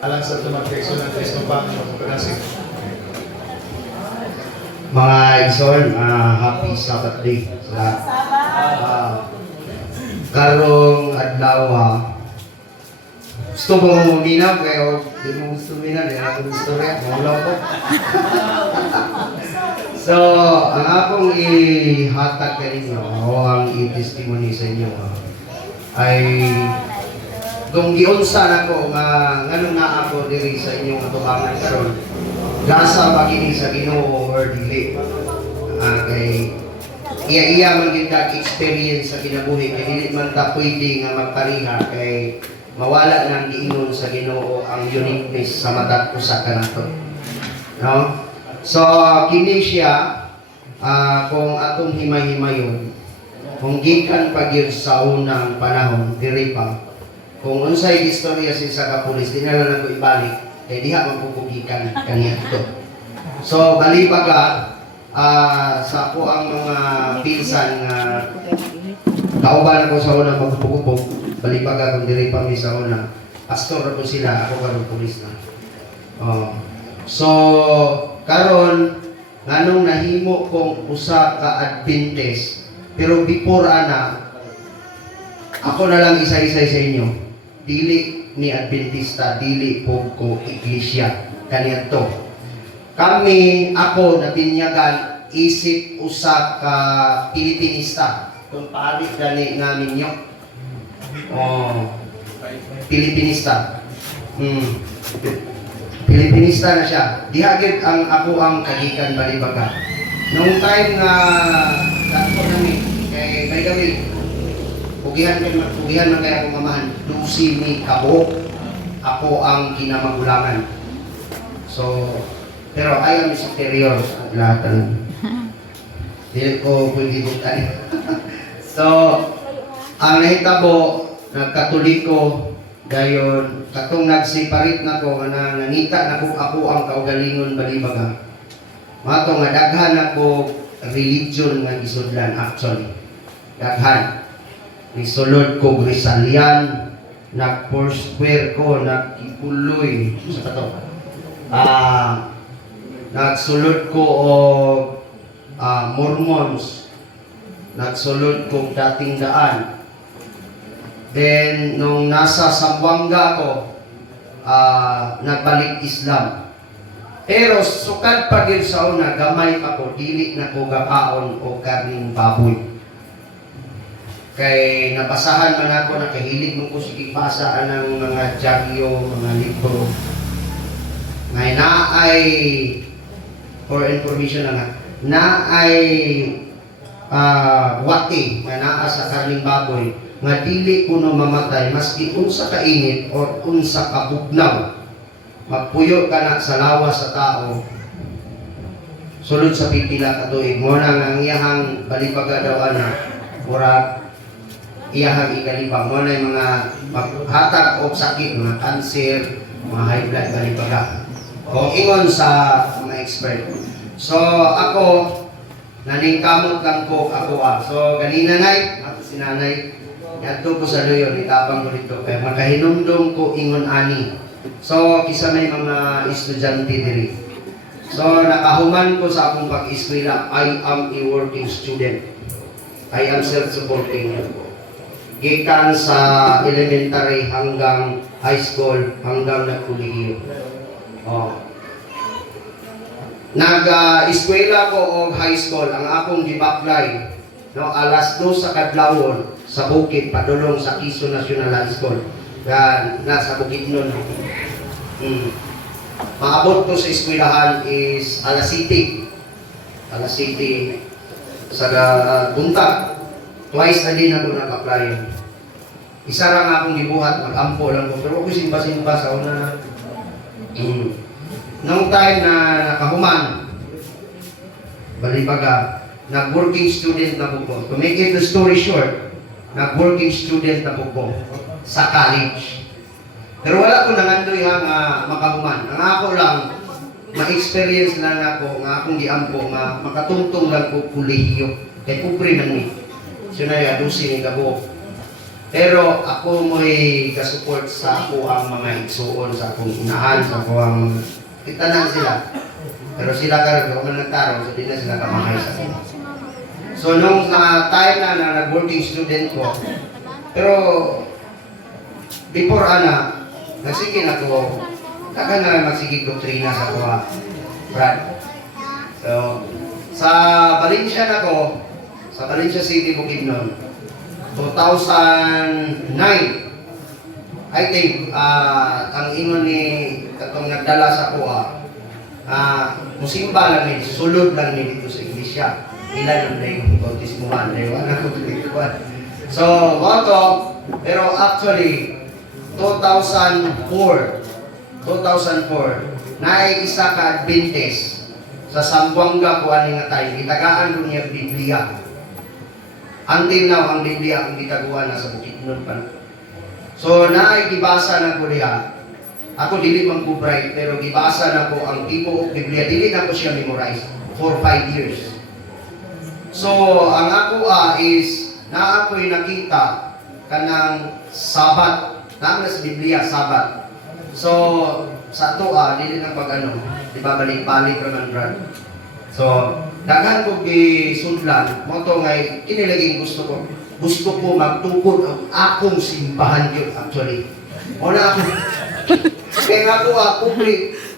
Alang sa tumatexo ng test ng Panginoon ko kasi. Mga Igsoon, happy Sabbath day sa lahat. Karong adlaw, gusto mo uminaw kayo, di mo gusto uminaw, di ako istorya, maulaw ko. So, ang akong ihatag kaninyo, o ang i-testimony sa inyo, ay kung giunsa na ko ngano na ako diri sa inyong atubangan karon, gasa ba kini sa Ginoo or dili? Kay iya man gyud kag experience sa kinabuhi, kay dili man ta pwede nga magpareha kay mawala nang giingon sa Ginoo ang uniqueness sa matag usa ka nato. No? So kini siya kung atong himay-himayon, kung gikan pa gyud sa unang panahon diri pa. Kung unsay istorya sa kapulis, di na lang ako ibalik, kaya diha magpupugikan kaniya ito. So, balibaga, sa ako ang mga pinsan na kauban ako sa unang magpupugupog, balibaga kung diri pa mi sa una, pastor ako sila, ako karong pulis na. So, karon nganong nahimo kong usa ka Adventist, pero before ana, ako na lang isa-isa sa inyo. Dili ni Adventista, dili po ko iglesia. Kaniadto. Kami, ako, nabinyagan, isip usa ka Pilipinista. Kung palit gani namin nyo. Pilipinista. Pilipinista na siya. Dihagit ang ako ang kagikan balibaga. Nung time na dako namin, kay may gabi, Pugihan man kaya akong mamahan, dusi ni Kabo, ako ang kinamagulangan. So, pero I am superior sa lahat ng dili ko pwede buktan. So, ang nahitabo, nagkatoliko, gayon, katong nagsiparit na ko, nangita na ko ako ang kaugalingon balibaga. Mato nga daghan ako religion nga gisudlan actually. Daghan. Nisulod ko Grisalian, nag-Foursquare ko, nag-Ipuloy, sa kato. Nagsulod ko o Mormons, nagsulod ko Dating Daan. Then, nung nasa Zamboanga ko, nagbalik Islam. Pero sukad pa gyud sa una, gamay ako, dili na ko gakaon o karning baboy. Kay nabasahan man ako, nakahilig mo ko sige basa ng mga dyaryo, mga libro. Ngay naay, for information lang naay wati, nga naa sa karning baboy, nga dili kuno mamatay, maski unsa ka init o unsa ka bugnaw. Magpuyo ka na sa lawas sa tao, sulod sa pipila ka tuig. Mo nang ang iyahang balibaga daw murag iyahang ikalibang mo na yung mga maghatag o sakit, mga cancer, mga high blood, balibaga. O ingon sa mga expert. So ako, naningkamot lang ko ako. So ganina ngay, ako si nanay, yadto ko sa luyon, itapang ko dito. Kaya makahinumdum ko ingon ani. So kisa may mga estudyante diri. So nakahuman ko sa akong pag-eskwela, I am a working student. I am self-supporting. Gikan sa elementary hanggang high school, hanggang nagkolehiyo. Nag-eskwela ko o high school, ang akong gibaklay, no, alas 2 sa kadlawon sa bukid, padulong sa Quezon National High School. Nasa bukid nun. Maabot ko sa eskwelahan is alas City. Alas City sa buntag. Twice na din ako nag-apply. Isa lang akong gibuhat, mag-ampo lang ko. Pero ako simpa-simpa sa una. Nung time na nakahuman, balibaga, nag-working student na po ko. To make it the story short, nag-working student na po ko sa college. Pero wala ko nangandoy makahuman. Ang ako lang, ma-experience lang ako, nga akong giampo, nga makatungtong lang ko kulehiyo. Kay kupri man ni. So na ya, dusi ni Gabo. Pero ako mo'y kasupport sa ako ang mga igsuon, sa akong inahan, sa ako ang kitanan sila. Pero sila karon kung man nagtarong, so di na sila kamahay sa akin. So nung time na nag-working student ko, pero before nagsigin ako, taga na magsigig doktrina sa ako, Brad. So, sa Valencia sa Valencia City, Bukidnon, 2009, I think, ang ingon ni katong nagdala sa ako, musimba lang ni, sulod lang ni dito sa iglesia. Ilan na yung bautismuhan, wala ko tulikuan. So, wato, pero actually, 2004, naay-isa ka Adventist sa Sambuanga ko ani nga tayo, itagaan ko niya Biblia. Until now, ang Biblia ang gitaguan na sa Bukidnon pa. So, naay-gibasa na ko niya. Ako dili man ko bright, pero gibasa na ko ang tipo of Biblia. Dili na ko siya memorize for 5 years. So, ang ako is, na ako'y nakita kanang Sabat. Naman sa Biblia, Sabat. So, sa ito, dili ng pag-ano, di ba balik-balik naman, Brad? So, daghan ko gisudlan, mo ito ngay, kinilaging gusto ko magtukod ang akong simbahan yun, actually. O na ako, kaya nga ako,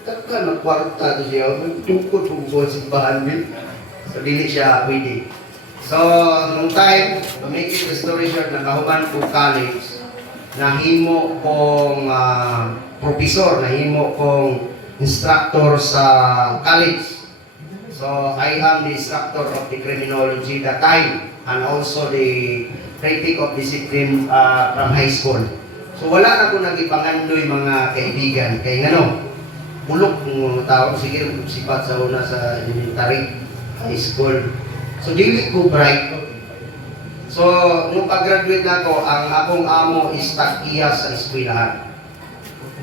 kakal magkwarta to siya, magtukod ang simbahan yun. So, dili siya pwede. So, nung time, to make it the story short, nakahuman ko college, nahimo kong professor, nahimo kong instructor sa college. So, I am the instructor of the criminology that time and also the critic of discipline from high school. So, wala na ko nagipangandoy mga kaibigan. Kaya nga bulok ng tao, sige, sipat sa una sa elementary, high school. So, dili ko bright. So, nung pag-graduate na ako, ang akong amo is tag-iya sa eskwelahan.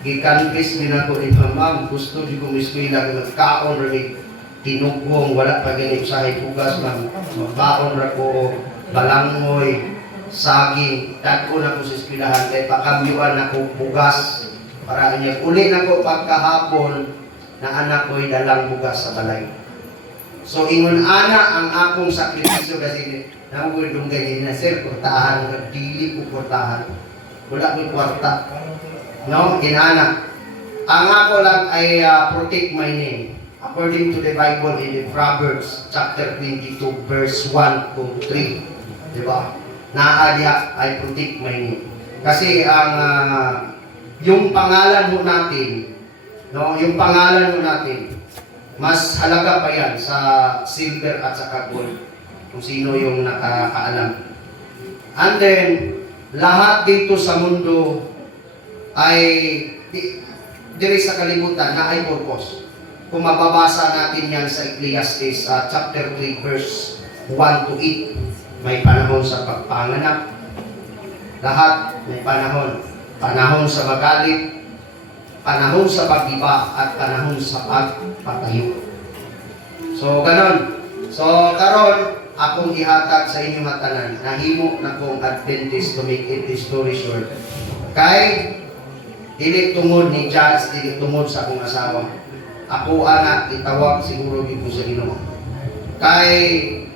Gikanfis din ako ni ma'am, gusto di kong eskwela, nagkaon rin, tinugong, wala pa ganit sa bugas, magbaon ra ko, balangoy, saging, dagko na ko sa eskwelahan, kaya pakamyuan ako bugas, para niya, uli na ko pagkahapon, na anak ko'y dalang bugas sa balay. So, ingon ana ang akong sakripisyo kasi nawag yung ganyan na, sir, kurtahan, dili ko kurtahan. Wala ko kwarta. No, inana. Ang ako lang ay protect my name. According to the Bible in the Proverbs chapter 22 verse 1 to 3. Diba? Naadya, I protect my name. Kasi ang yung pangalan mo natin, no, yung pangalan mo natin, mas halaga pa yan sa silver at sa gold kung sino yung nakakaalam. And then, lahat dito sa mundo ay diri sa kalibutan na ay purpose. Kung mababasa natin yan sa Ecclesiastes chapter 3 verse 1 to 8, may panahon sa pagpanganak. Lahat may panahon. Panahon sa magalit, panahon sa pag-iba at panahon sa pagpatayo. So, ganon. So, karon akong ihatag sa inyong tanan, nahimo na kong Adventist to make it the story short. Kay, dili tungod ni Judge, dili tungod sa akong asawa. Ako anak, itawag siguro dito sa Ginoo. Kay,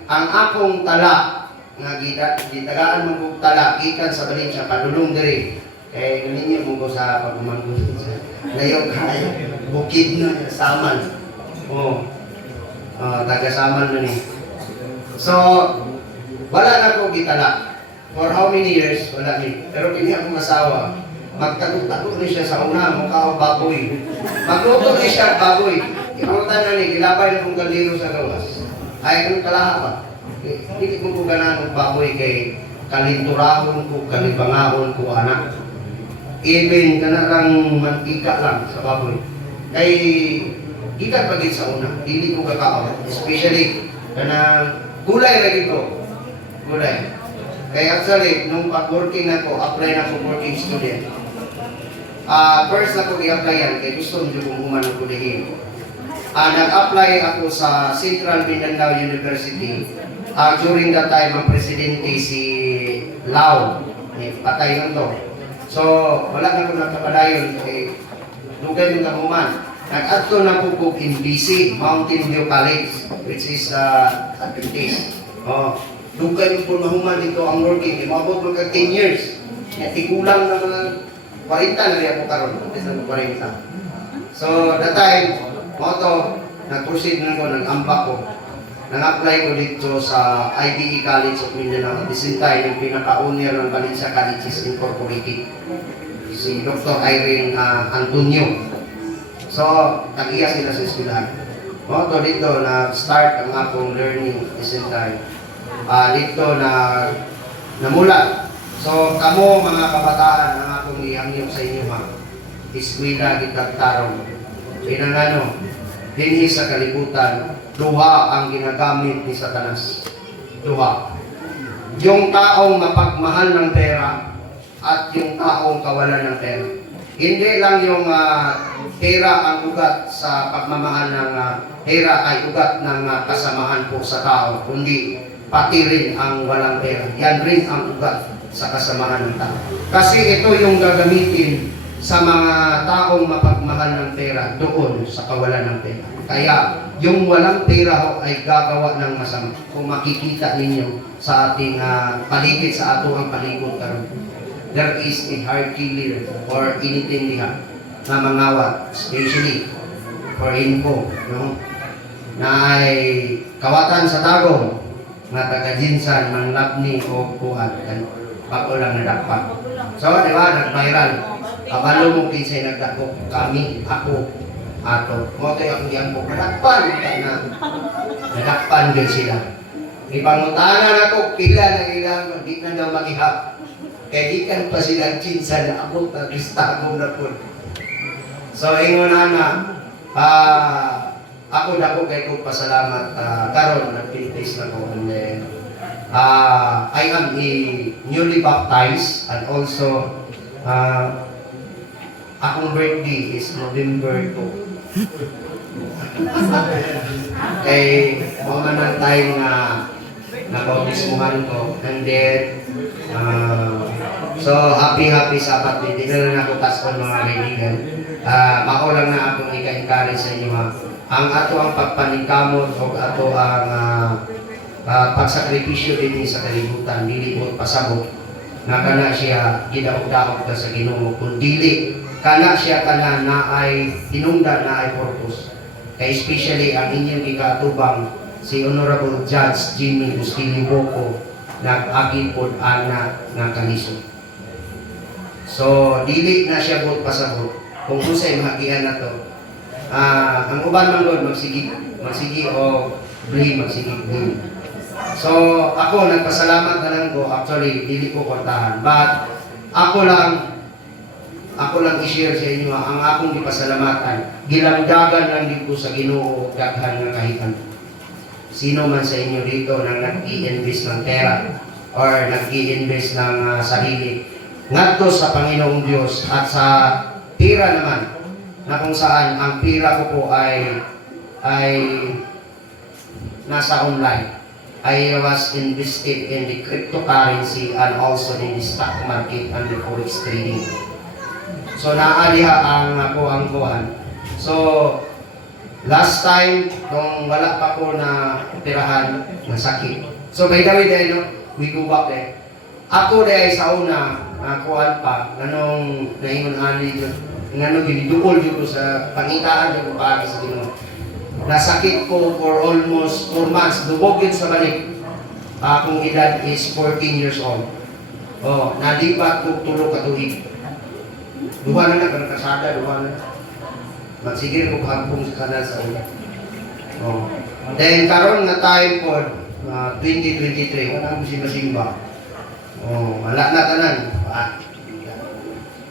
ang akong tala, nga gitagaan mo kong tala, ikan sa Valencia, padulong diri. Kaya ninyo mo ko sa pagmamanggo sa layo kaya Bukidnon Saman. Taga-Saman na ni. So, wala na ko gitala. For how many years? Wala ni. Pero kini akong asawa, magtago-tago ni siya sa una, mukha baboy. Magluto ni siya baboy. Inutan na ni, gilapay na kong kaldero sa gawas. Ay, anong kalaha pa? Hindi ko ganan ng baboy kay kalinturahon ko, kalibangahon ko anak. Even kanarang mantika lang sa baboy. Kay ikat pagit sa una, hindi ko kakao. Especially, kanang gulay lagi ko. Gulay. Kaya actually, nung pag-working ako, apply na ako working student. First na ko i-applyan, kaya gusto nyo kung umano ko dihin. Nag-apply ako sa Central Mindanao University. During that time, ang presidente si Lau. patay lang to. So, wala na ko nakapadayon kay dugay ng kahuman. Nag-adto na po ko in BC, Mountain View College, which is Adventist. Dugay po mahuman dito ang working. Mabot mo ka 10 years. Tigulang na mga 40 na rin ako karon, kasi na 40. So, that time, nag-proceed na ko, nag-ambak ko. Nang-apply ko dito sa IBE College of Mindanao. At the same time, yung pinaka-owner ng Valencia Colleges Incorporated, si Dr. Irene Antonio. So, nag-iya sila sa eskwelahan. Dito na-start ang akong learning at the same time. Dito namula. So, kamo mga kabataan ang akong ihangyo sa inyo, eskwela gitagtarong. Pinangano, dinhi sa kalibutan, duha ang ginagamit ni Satanas. Duha. Yung taong mapagmahal ng pera at yung taong kawalan ng pera. Hindi lang yung pera ang ugat sa pagmamahal ng pera ay ugat ng kasamahan po sa tao, kundi pati rin ang walang pera. Yan rin ang ugat sa kasamahan ng tao. Kasi ito yung gagamitin sa mga taong mapagmahal ng pera doon sa kawalan ng pera. Kaya yung walang pera ho ay gagawa ng masama. Kung makikita ninyo sa ating paligid, sa ato ang paligid karon, there is a heart killer or anything diha na mangawat, especially for info, no? Na ay kawatan sa tagong nga taga-jinsan, manlabni o kuhan, pako lang nadakpan. So, di ba, nag-viral. Kabalo mo kinsay nagdakop, kami, ako, ato. Mo tayo akong diyan po, nadakpan na. Nadakpan din sila. Ipangutangan ako, pila na ilang, di na daw makihap. Kaya di kan pa silang jinsan na ako, nag-istagong na po. So, ingon na, ako na po kay kong pasalamat karon nag-pintaste na ko. And then, I am a newly baptized and also akong birthday is November 2. Kay mga ng time na nabautismuhan ko. And then, so happy Sabat din. Hindi na ako taskon mga kaibigan. Mako lang na akong ika-encourage sa inyo ang ato ang pagpaningkamot o ato ang pagsakripisyo din sa kalibutan, dili mo pasabot na kana siya gidaog-daog ka sa Ginoo, kung dili kana siya kana na ay tinungdan na ay purpose. Kaya especially ang inyong ikatubang si Honorable Judge Jimmy Bustilio Boco nag-agi pod ana nga kalisod. So dili na siya bot pasabot kung usay mahagian na to. Ang uban man Lord magsigi o blame magsigi. So ako nagpasalamat na lang ko, actually dili ko kontahan, but ako lang i-share sa inyo ang akong gipasalamatan. Gilangdagan lang dito sa Ginoo daghan nga kahitan. Sino man sa inyo dito nang nag-i-invest ng pera or nag-i-invest ng sarili ngadto sa Panginoong Diyos at sa pera naman na kung saan ang pera ko po ay nasa online. I was invested in the cryptocurrency and also in the stock market and the forex trading. So naaliha ang ang kuhan. So last time nung wala pa ko na operahan, nasakit. So by the way, we go back there. Ako dahil sa una, kuhan pa, nanong naingon ani yun, nanong ginidukol yun ko sa pangitaan yun ko paagi sa Ginoo. Nasakit ko for almost 4 months. Lubog yun sa balik. Akong edad is 14 years old. Nalipat ko tulog katuig. Duha na kasada, duha na. Magsigil ko kahapong sa kanal sa una. Then, karon na time po, 2023, wala ko simba-simba. Wala na tanan.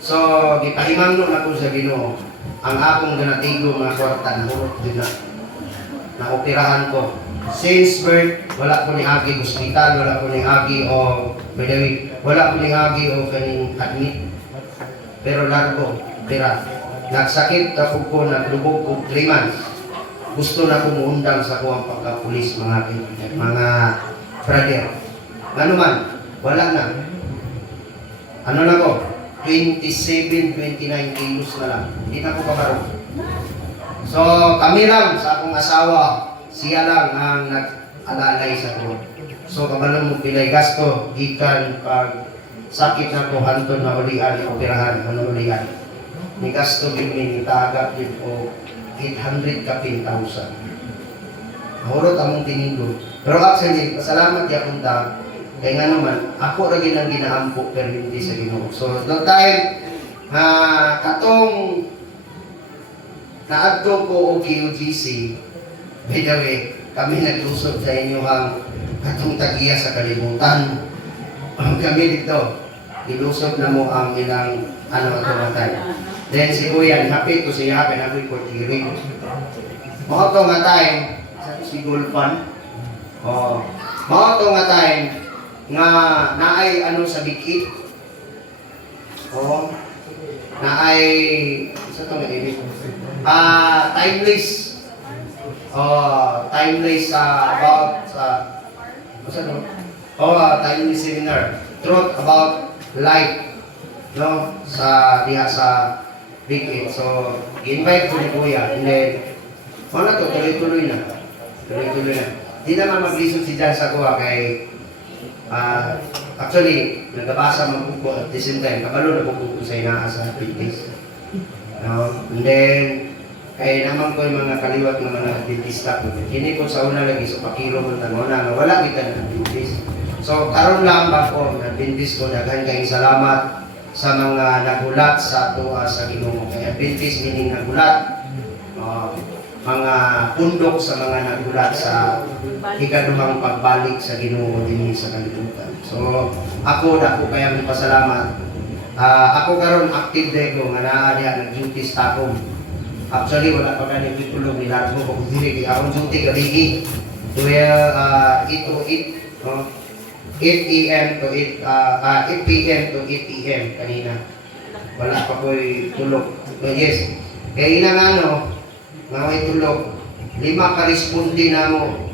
So, gipahimangno na ko sa Ginoo. Ang akong ganatigo mga kwarta na hulot din na operahan ko. Since birth, wala ko ni agi hospital, wala ko ni agi o wala ko ni agi o kaning admit. Pero largo, pera. Nagsakit ako ko, naglubog ko 3 months. Gusto na ko muundang sa kuwang pagkapulis mga brother. Ano man, wala na. ano na ko, 27, 29 kilos na lang. Hindi na ko kabaro. So, kami lang sa akong asawa, siya lang ang nag-alalay sa ko. So, kabalo mo pilay gasto, gikan pag sakit na ko, hanton na ulian, operahan, ano ulian. Ni gasto din ni tagap din ko 800 ka 10,000. Mahurot among tinindog. Pero actually, pasalamat ya akong ta, kaya nga naman, ako rin ang ginaampo pero hindi sa Ginoo. So, noong time, katong naadto ko o QGC, by the way, kami naglusod sa inyo ang katong tagiya sa kalibutan. Kami dito, ilusod na mo ang ilang ito matay. Then si Kuya, happy ko siya, happy ko tiring. Mga ito nga time, si Gulpan, mga ito nga time, nga naay ano sa bikit. Naay sa to nga ibig. Timeless. Timeless about timeless seminar. Truth about life. No, sa diha sa bikit. So, invite ko ni Kuya. And then, ano to, tuloy-tuloy na. Tuloy-tuloy na. Di naman mag-lisod si Jan sa kuha kay actually, nagabasa man po at the same time, kabalo na po sa inaa sa Adventist. And then, kaya naman ko yung mga kaliwat ng mga Adventista po. Hindi ko sa una lagi, so pakilo mo tanong na, wala kita ng Adventist. So, karon lang ba po, Adventist ko, daghan kayong salamat sa mga nagulat sa tuwa sa Ginoo. Kaya Adventist meaning nagulat. Mga pundok sa mga nagulat sa ikaduhang pagbalik sa Ginoo din sa kalibutan. So ako kaya magpasalamat. Ako karon active day ko nga naa diha nag-duty sa ako. Actually wala pa gani tulog ni largo ko diri kay akong duty gabi. 8 to 8, 8 AM to 8 PM to 8 PM kanina. Wala pa ko'y tulog. So yes. Kaya inang nga may tulog, 5 ka-responde na mo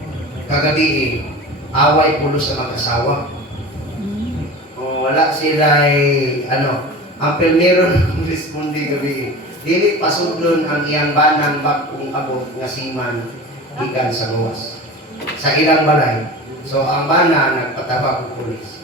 kagabi away pulo sa mag-asawa. Wala sila ampel meron responde gabi. Dili pasudlon ang iyang banang bagong abot nga siman ikan sa gawas. Sa ilang balay. So ang bana nagpatabak og pulis.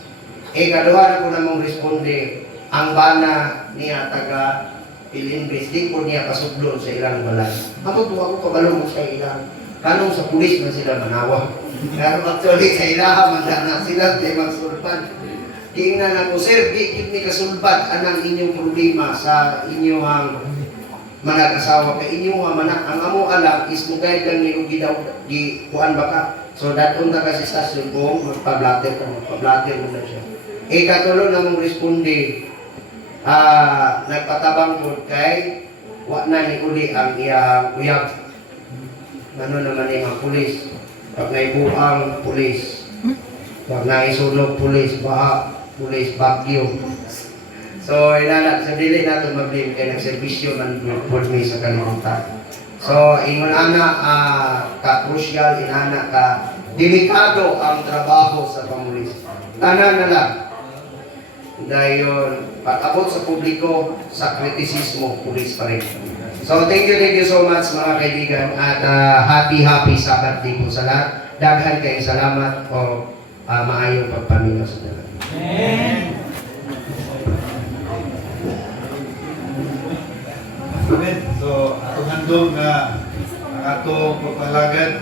Kaduha na ko namong responde ang bana niya taga Pilimbis, di po niya pasudlon sa ilang balay. Ako kabalong sa ilang. Kanong sa pulis man sila manawa. Pero actually sa ilaha man na sila di magsulpan. Tingnan ako, sir, di ni kasulbat anang inyong problema sa inyong manag-asawa kay inyong manak. Ang amo alam is mugay lang nilugi daw di kuan baka. So daton ta kasi sa stasyon ko magpablater mo na siya. Katulo na mong responde nagpatabang po kay wa na ni uli ang iyang uyab. Ano naman yung pulis? Pag naibuang pulis, pag naisunog pulis, baha, pulis, bagyo. So, sa dili natin mag-blame kay nagservisyo man po mi sa kalimutan. So, ingon ka-crucial, inana ka, delikado ang trabaho sa pamulis. Tanan na lang. Dahil pag-abot sa publiko, sa kritisismo, pulis pa rin. So, thank you so much mga kaibigan at happy Sabbath day po sa lahat. Daghan kayong salamat o maayong pagpamino sa lahat. Amen. Amen. So, atong handog na ang atong pagpalagad.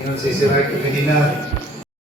Ngayon si Sir Arky Kahina,